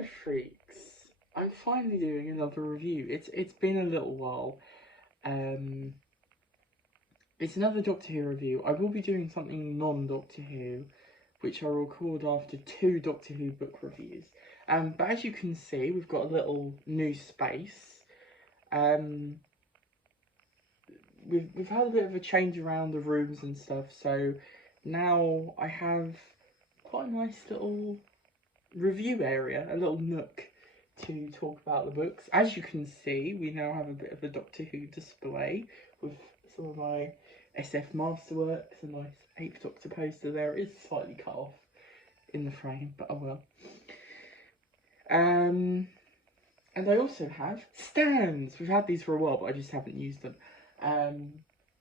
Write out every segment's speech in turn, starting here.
Hello freaks, I'm finally doing another review. It's been a little while. Um, it's another Doctor Who review. I will be doing something non-Doctor Who, which I'll record after two Doctor Who book reviews. But as you can see, we've got a little new space. Um, we've had a bit of a change around the rooms and stuff, so now I have quite a nice little review area, a little nook to talk about the books. As you can see, we now have a bit of a Doctor Who display with some of my SF Masterworks, a nice 8th Doctor poster there. It is slightly cut off in the frame, but oh well. And I also have stands. We've had these for a while, but I just haven't used them.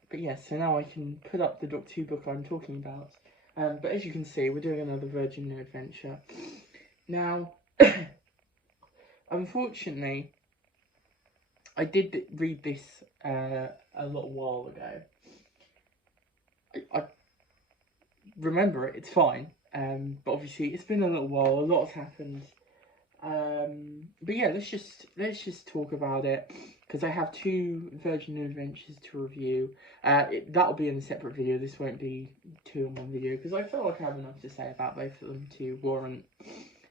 But yeah, so now I can put up the Doctor Who book I'm talking about. But as you can see, we're doing another Virgin New Adventure. Now, unfortunately, I did read this a little while ago. I remember it, it's fine. But obviously it's been a little while, a lot has happened. But yeah, let's just talk about it, because I have two Virgin New Adventures to review. That'll be in a separate video. This won't be two in one video, because I feel like I have enough to say about both of them to warrant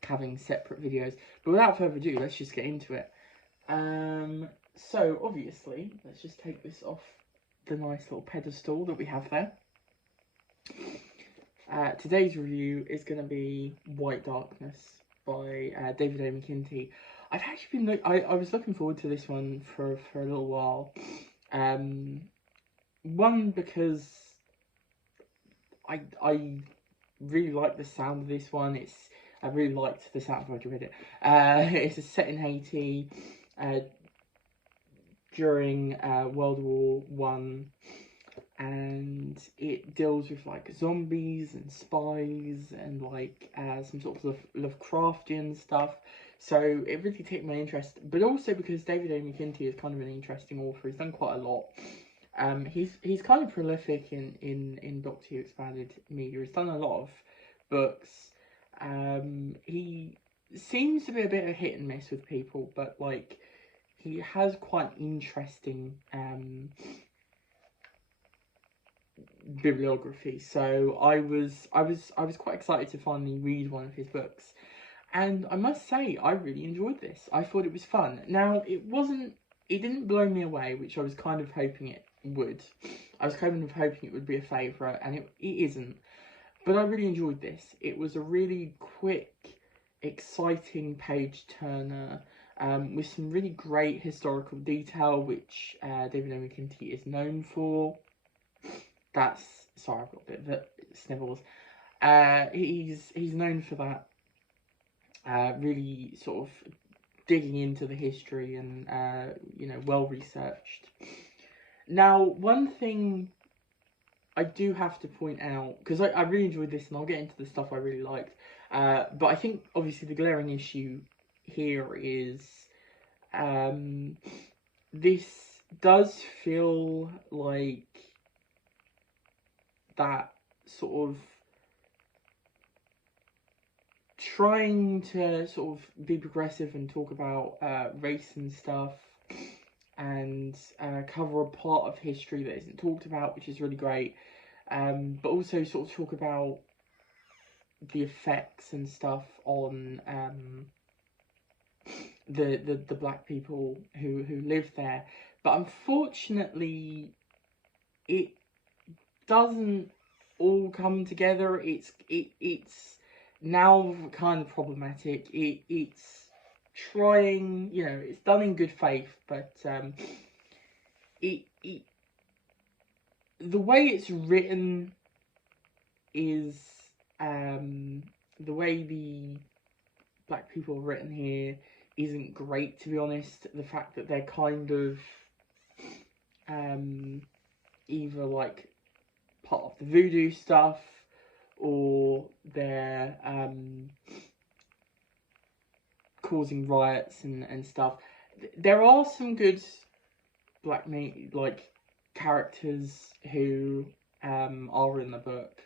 having separate videos. But without further ado, let's just get into it. So obviously, let's just take this off the nice little pedestal that we have there. Today's review is going to be White Darkness by David O. McIntee. I've actually been I was looking forward to this one for a little while. One, because I really like the sound of this one. I really liked the sound when I read it. It's set in Haiti during World War One, and it deals with like zombies and spies and like some sort of Lovecraftian stuff. So it really took my interest, but also because David O. McIntee is kind of an interesting author. He's done quite a lot. He's kind of prolific in Doctor Who expanded media. He's done a lot of books. He seems to be a bit of a hit and miss with people, but like he has quite interesting bibliography. So I was quite excited to finally read one of his books, and I must say I really enjoyed this. I thought it was fun. Now it didn't blow me away, which I was kind of hoping it would. I was kind of hoping it would be a favourite, and it isn't. But I really enjoyed this. It was a really quick, exciting page turner, with some really great historical detail, which David O. McIntee is known for. Sorry, I've got a bit of snivels. He's known for that. Really sort of digging into the history and well researched. Now, one thing I do have to point out, because I really enjoyed this, and I'll get into the stuff I really liked. But I think obviously the glaring issue here is this does feel like that sort of trying to sort of be progressive and talk about race and stuff, and cover a part of history that isn't talked about, which is really great. But also sort of talk about the effects and stuff on the black people who live there. But unfortunately, it doesn't all come together. It's now kind of problematic. It's trying, it's done in good faith, but the way it's written is the way the black people are written here isn't great, to be honest. The fact that they're kind of either like part of the voodoo stuff, or they're causing riots and stuff. There are some good black characters who are in the book,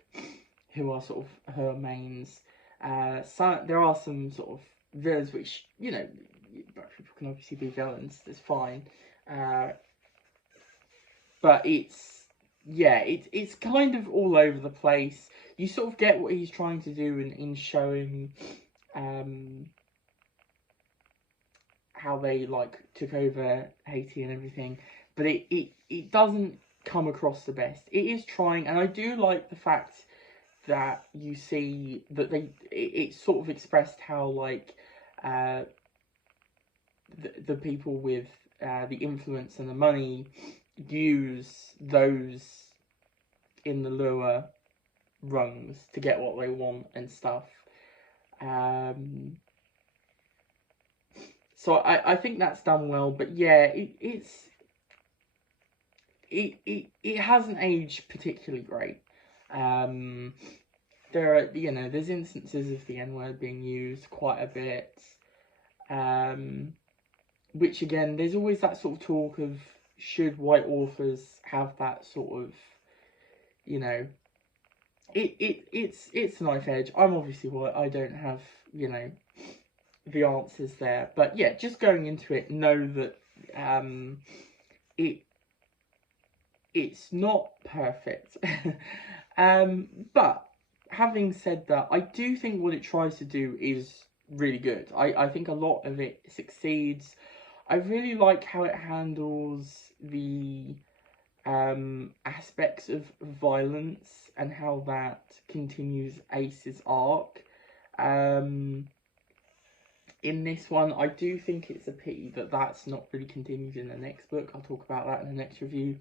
who are sort of her mains. There are some sort of villains, which, you know, people can obviously be villains, that's fine. But it's kind of all over the place. You sort of get what he's trying to do in showing how they like took over Haiti and everything, but it doesn't come across the best. It is trying, and I do like the fact that you see that it's sort of expressed how like the people with the influence and the money use those in the lower rungs to get what they want and stuff. So I think that's done well, but yeah, it hasn't aged particularly great. There are, you know, there's instances of the N-word being used quite a bit. Which again, there's always that sort of talk of should white authors have that sort of, you know, it's a knife edge. I'm obviously white. I don't have, you know, the answers there. But yeah, just going into it, know that it's not perfect. But having said that, I do think what it tries to do is really good. I think a lot of it succeeds. I really like how it handles the aspects of violence and how that continues Ace's arc. In this one, I do think it's a pity that that's not really continued in the next book. I'll talk about that in the next review.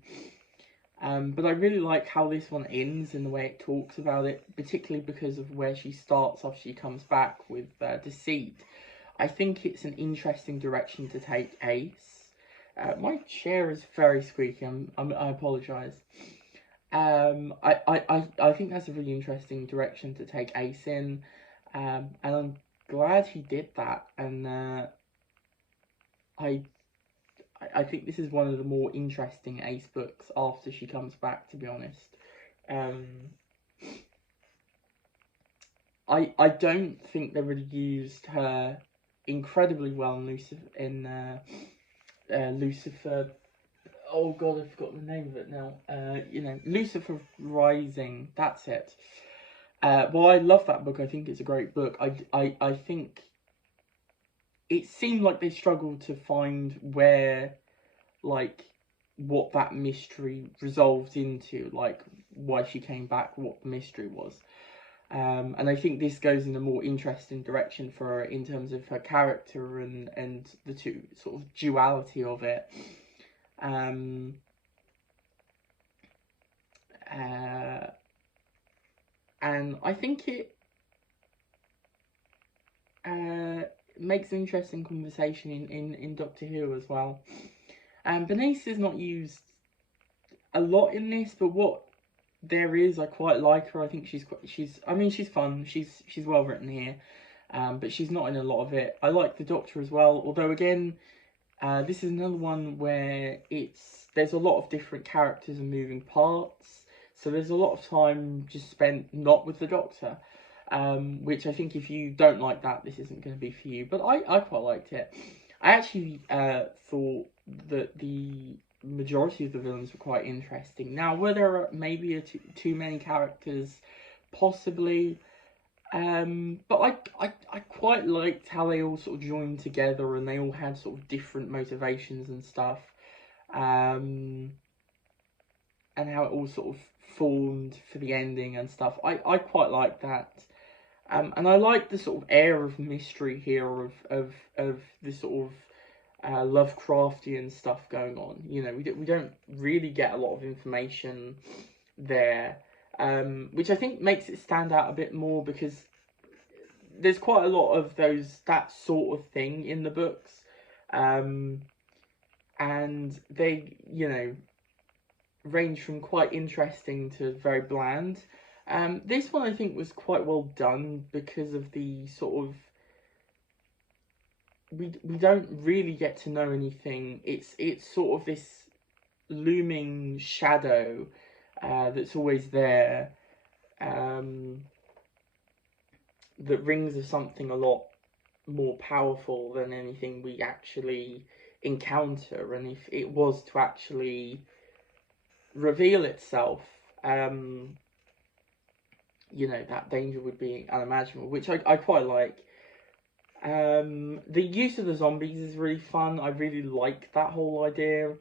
But I really like how this one ends and the way it talks about it, particularly because of where she starts after she comes back with Deceit. I think it's an interesting direction to take Ace. My chair is very squeaky. I apologise. I think that's a really interesting direction to take Ace in, and I'm glad he did that. And I think this is one of the more interesting Ace books after she comes back, to be honest. I don't think they really used her incredibly well in Lucifer. Oh god, I've forgotten the name of it now. You know, Lucifer Rising. That's it. Well, I love that book. I think it's a great book. I think it seemed like they struggled to find where, like, what that mystery resolved into, like, why she came back, what the mystery was. And I think this goes in a more interesting direction for her in terms of her character and the two sort of duality of it. And I think it makes an interesting conversation in Doctor Who as well. Bernice is not used a lot in this, but what there is, I quite like her. I think she's fun. She's well written here, but she's not in a lot of it. I like the Doctor as well, although again, this is another one where there's a lot of different characters and moving parts, so there's a lot of time just spent not with the Doctor, which I think if you don't like that, this isn't going to be for you. But I quite liked it. I actually thought that the majority of the villains were quite interesting. Now, were there maybe too many characters? Possibly. But I quite liked how they all sort of joined together and they all had sort of different motivations and stuff. And how it all sort of formed for the ending and stuff. I quite like that. And I like the sort of air of mystery here of this sort of Lovecraftian stuff going on. You know, we don't really get a lot of information there, which I think makes it stand out a bit more because there's quite a lot of that sort of thing in the books, and they, you know, range from quite interesting to very bland. This one I think was quite well done because of the sort of we don't really get to know anything. It's sort of this looming shadow that's always there, that rings of something a lot more powerful than anything we actually encounter, and if it was to actually reveal itself, you know, that danger would be unimaginable, which I quite like. The use of the zombies is really fun. I really like that whole idea.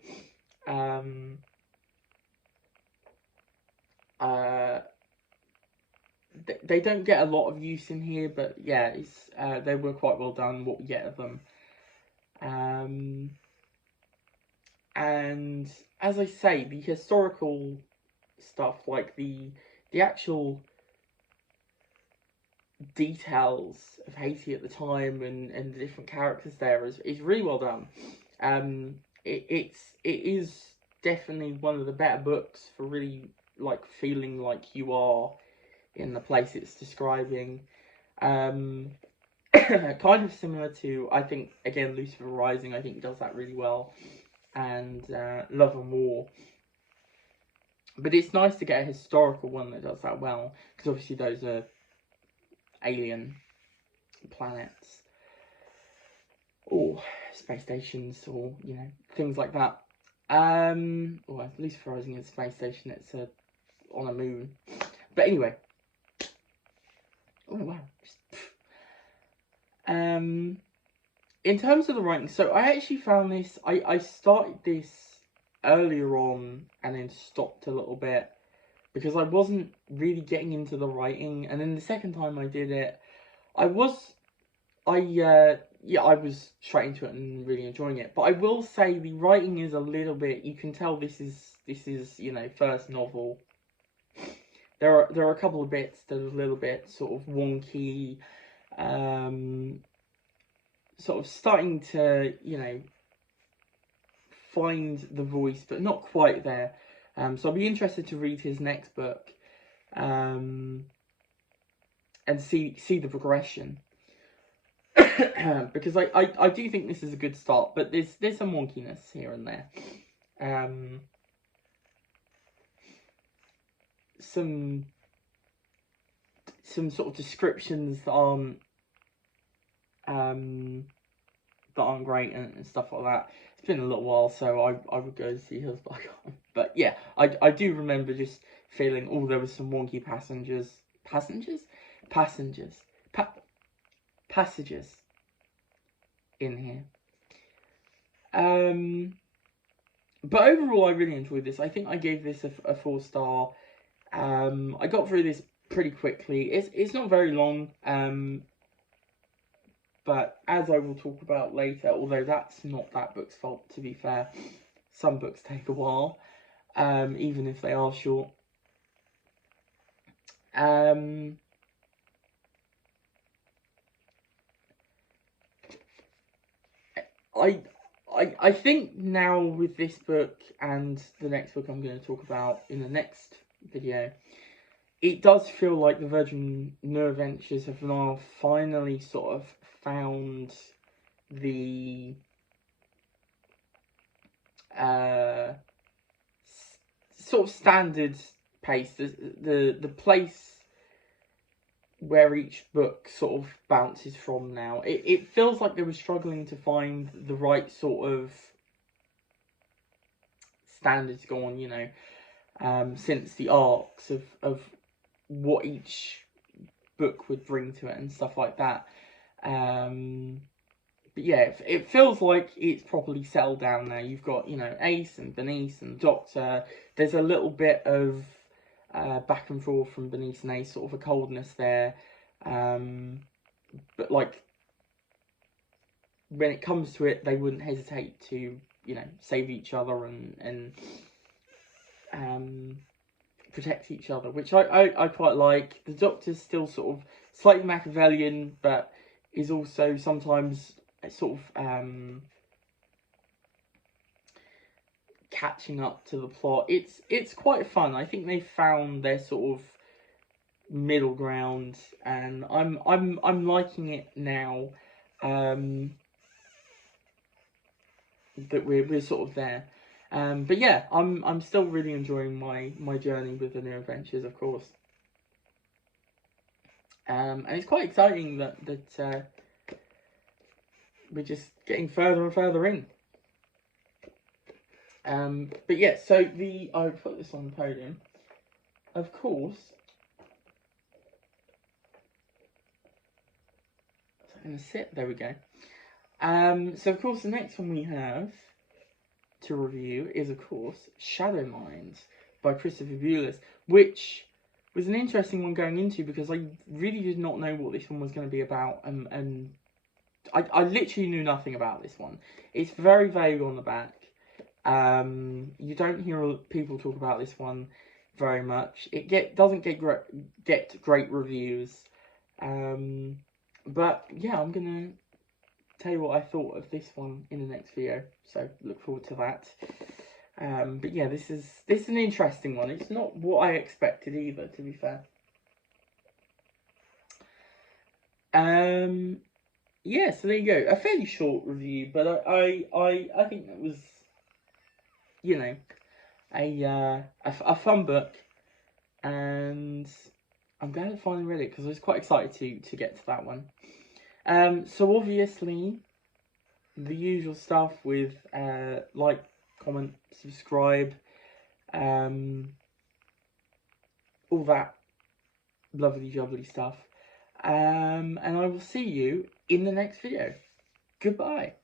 They don't get a lot of use in here, but yeah, it's they were quite well done. What we get of them, and as I say, the historical stuff, like the actual details of Haiti at the time and the different characters there is really well done. It is definitely one of the better books for really like feeling like you are in the place it's describing. Kind of similar to, I think, again, Lucifer Rising. I think does that really well, and Love and War. But it's nice to get a historical one that does that well, because obviously those are alien planets or space stations, or you know, things like that. Well, at least for Rising is a space station, it's on a moon. But anyway, oh wow. In terms of the writing, so I actually found this. I started this earlier on and then stopped a little bit because I wasn't really getting into the writing, and then the second time I did it, I was straight into it and really enjoying it. But I will say the writing is a little bit. You can tell this is you know, first novel. There are a couple of bits that are a little bit sort of wonky, sort of starting to, you know, find the voice, but not quite there. So I'll be interested to read his next book, and see the progression. Because I do think this is a good start, but there's some wonkiness here and there. Some sort of descriptions that aren't great and stuff like that. It's been a little while, so I would go and see Hills Back On. But yeah, I do remember just feeling, oh, there was some wonky passages in here. But overall, I really enjoyed this. I think I gave this a 4-star. I got through this pretty quickly. It's not very long. But as I will talk about later, although that's not that book's fault, to be fair, some books take a while, even if they are short. I think now with this book and the next book I'm going to talk about in the next video, it does feel like the Virgin Neuroadventures have now finally sort of found the sort of standard pace, the place where each book sort of bounces from now. It feels like they were struggling to find the right sort of standard to go on, you know, since the arcs of what each book would bring to it and stuff like that. But yeah, it feels like it's properly settled down now. You've got, you know, Ace and Bernice and Doctor. There's a little bit of back and forth from Bernice and Ace, sort of a coldness there. But like, when it comes to it, they wouldn't hesitate to, you know, save each other and protect each other, which I quite like. The Doctor's still sort of slightly Machiavellian, but is also sometimes sort of catching up to the plot. It's quite fun. I think they found their sort of middle ground, and I'm liking it now. That we're sort of there. But yeah, I'm still really enjoying my journey with the Neuroadventures, of course. And it's quite exciting that we're just getting further and further in. But yeah, so I put this on the podium. Of course, so I'm going to sit, there we go. So of course the next one we have to review is of course Shadow Mines by Christopher Bulis, which was an interesting one going into because I really did not know what this one was going to be about, and I literally knew nothing about this one. It's very vague on the back. You don't hear people talk about this one very much. It doesn't get great reviews. But yeah, I'm gonna tell you what I thought of this one in the next video. So look forward to that. But yeah, this is an interesting one. It's not what I expected either, to be fair. Yeah, so there you go. A fairly short review, but I think that was, you know, a fun book, and I'm glad I finally read it because I was quite excited to get to that one. So obviously, the usual stuff with like, comment, subscribe, all that lovely jubbly stuff. And I will see you in the next video. Goodbye.